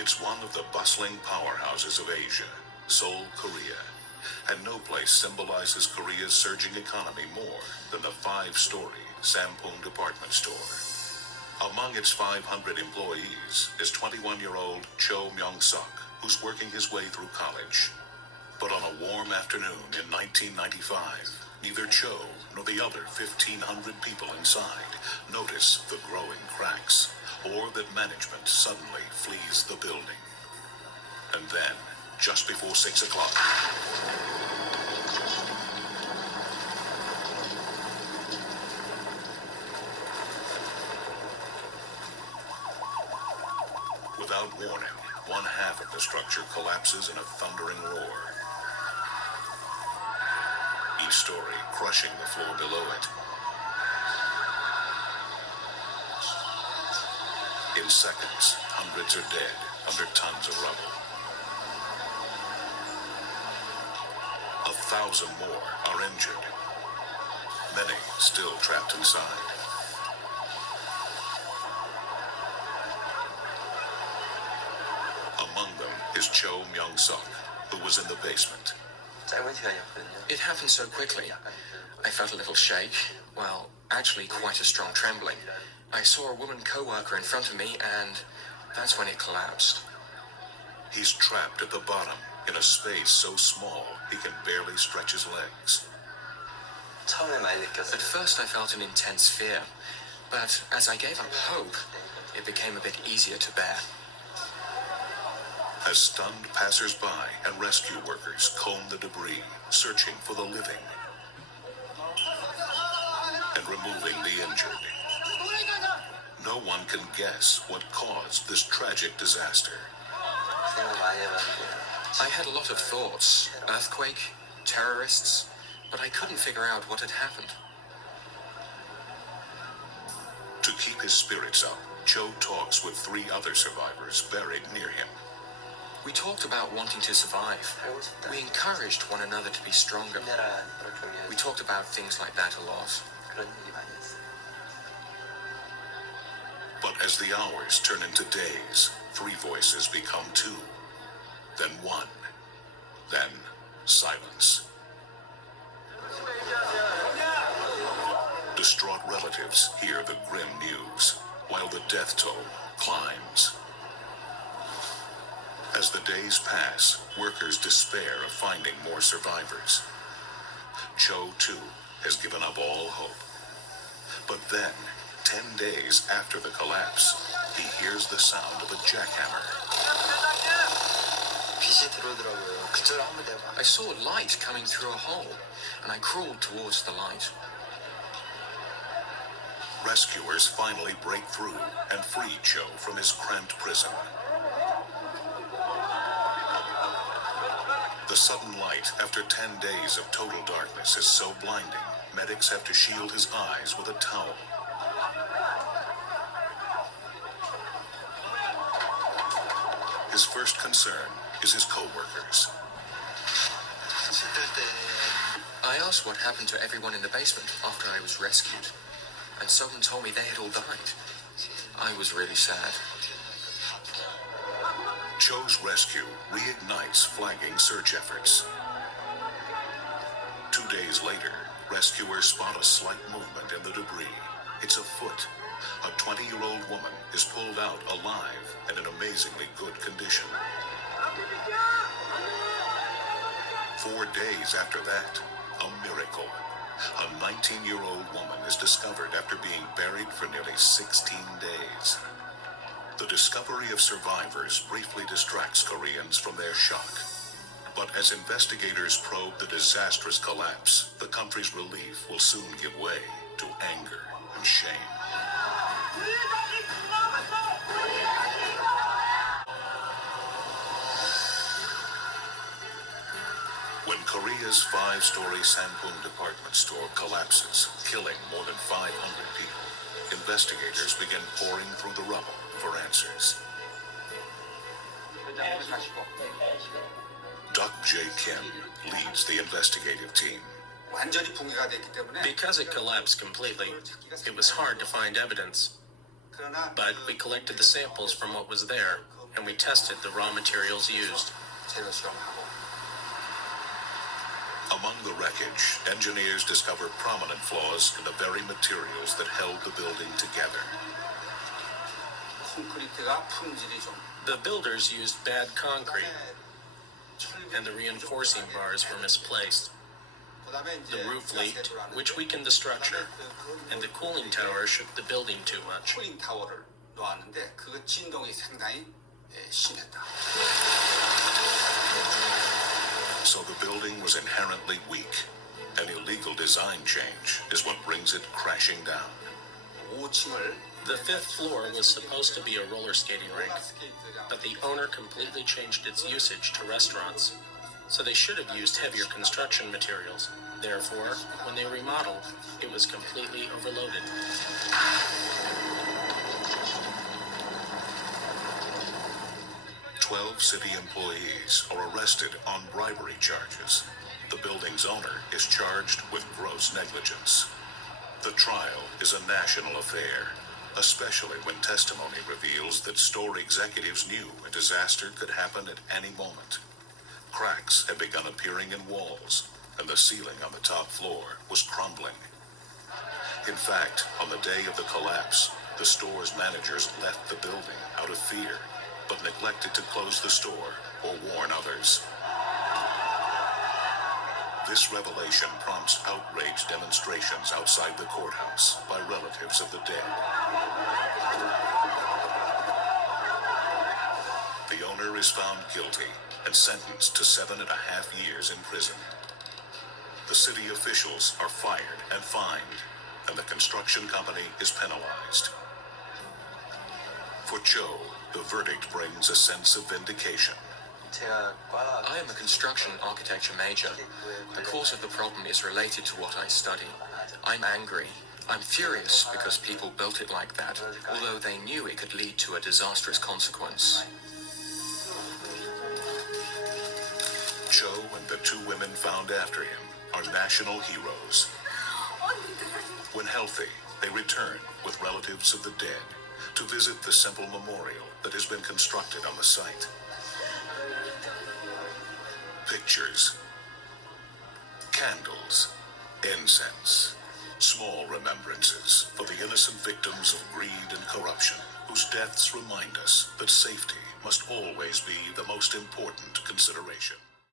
It's one of the bustling powerhouses of Asia, Seoul, Korea, and no place symbolizes Korea's surging economy more than the five-story Sampoong Department Store. Among its 500 employees is 21-year-old Cho Myung-suk, who's working his way through college. But on a warm afternoon in 1995, neither Cho nor the other 1,500 people inside notice the growing cracks, or that management suddenly flees the building. And then, just before 6 o'clock, without warning, one half of the structure collapses in a thundering roar. Each story crushing the floor below it. In seconds, hundreds are dead under tons of rubble. 1,000 more are injured. Many still trapped inside. Among them is Cho Myung-suk, who was in the basement. It happened so quickly. I felt a little shake, well, actually quite a strong trembling. I saw a woman co-worker in front of me, and that's when it collapsed. He's trapped at the bottom in a space so small he can barely stretch his legs. At first I felt an intense fear, but as I gave up hope, it became a bit easier to bear. As stunned passers-by and rescue workers comb the debris, searching for the living and removing the injured, no one can guess what caused this tragic disaster. I had a lot of thoughts, earthquake, terrorists, but I couldn't figure out what had happened. To keep his spirits up, Cho talks with 3 other survivors buried near him. We talked about wanting to survive. We encouraged one another to be stronger. We talked about things like that a lot. But as the hours turn into days, 3 voices become 2, then 1, then silence. Distraught relatives hear the grim news, while the death toll climbs. As the days pass, workers despair of finding more survivors. Cho, too, has given up all hope. But then, 10 days after the collapse, he hears the sound of a jackhammer. I saw light coming through a hole, and I crawled towards the light. Rescuers finally break through and free Cho from his cramped prison. The sudden light after 10 days of total darkness is so blinding, medics have to shield his eyes with a towel. His first concern is his co-workers. I asked what happened to everyone in the basement after I was rescued, and someone told me they had all died. I was really sad. Cho's rescue reignites flagging search efforts. 2 days later, rescuers spot a slight movement in the debris. It's a foot. A 20-year-old woman is pulled out alive and in amazingly good condition. 4 days after that, a miracle. A 19-year-old woman is discovered after being buried for nearly 16 days. The discovery of survivors briefly distracts Koreans from their shock. But as investigators probe the disastrous collapse, the country's relief will soon give way to anger and shame. When Korea's 5-story Sampoong Department Store collapses, killing more than 500 people, investigators begin pouring through the rubble for answers. Duck J. Kim leads the investigative team. Because it collapsed completely, it was hard to find evidence. But we collected the samples from what was there, and we tested the raw materials used. Among the wreckage, engineers discovered prominent flaws in the very materials that held the building together. The builders used bad concrete, and the reinforcing bars were misplaced. The roof leaked, which weakened the structure, and the cooling tower shook the building too much. So the building was inherently weak. An illegal design change is what brings it crashing down. The fifth floor was supposed to be a roller skating rink, but the owner completely changed its usage to restaurants. So they should have used heavier construction materials. Therefore, when they remodeled, it was completely overloaded. 12 city employees are arrested on bribery charges. The building's owner is charged with gross negligence. The trial is a national affair, especially when testimony reveals that store executives knew a disaster could happen at any moment. Cracks had begun appearing in walls, and the ceiling on the top floor was crumbling. In fact, on the day of the collapse, the store's managers left the building out of fear, but neglected to close the store or warn others. This revelation prompts outraged demonstrations outside the courthouse by relatives of the dead. The owner is found guilty and sentenced to 7.5 years in prison. The city officials are fired and fined, and the construction company is penalized. For Cho, the verdict brings a sense of vindication. I am a construction architecture major. The cause of the problem is related to what I study. I'm angry. I'm furious because people built it like that, although they knew it could lead to a disastrous consequence. Cho and the 2 women found after him are national heroes. When healthy, they return with relatives of the dead to visit the simple memorial that has been constructed on the site. Pictures, candles, incense, small remembrances for the innocent victims of greed and corruption, whose deaths remind us that safety must always be the most important consideration.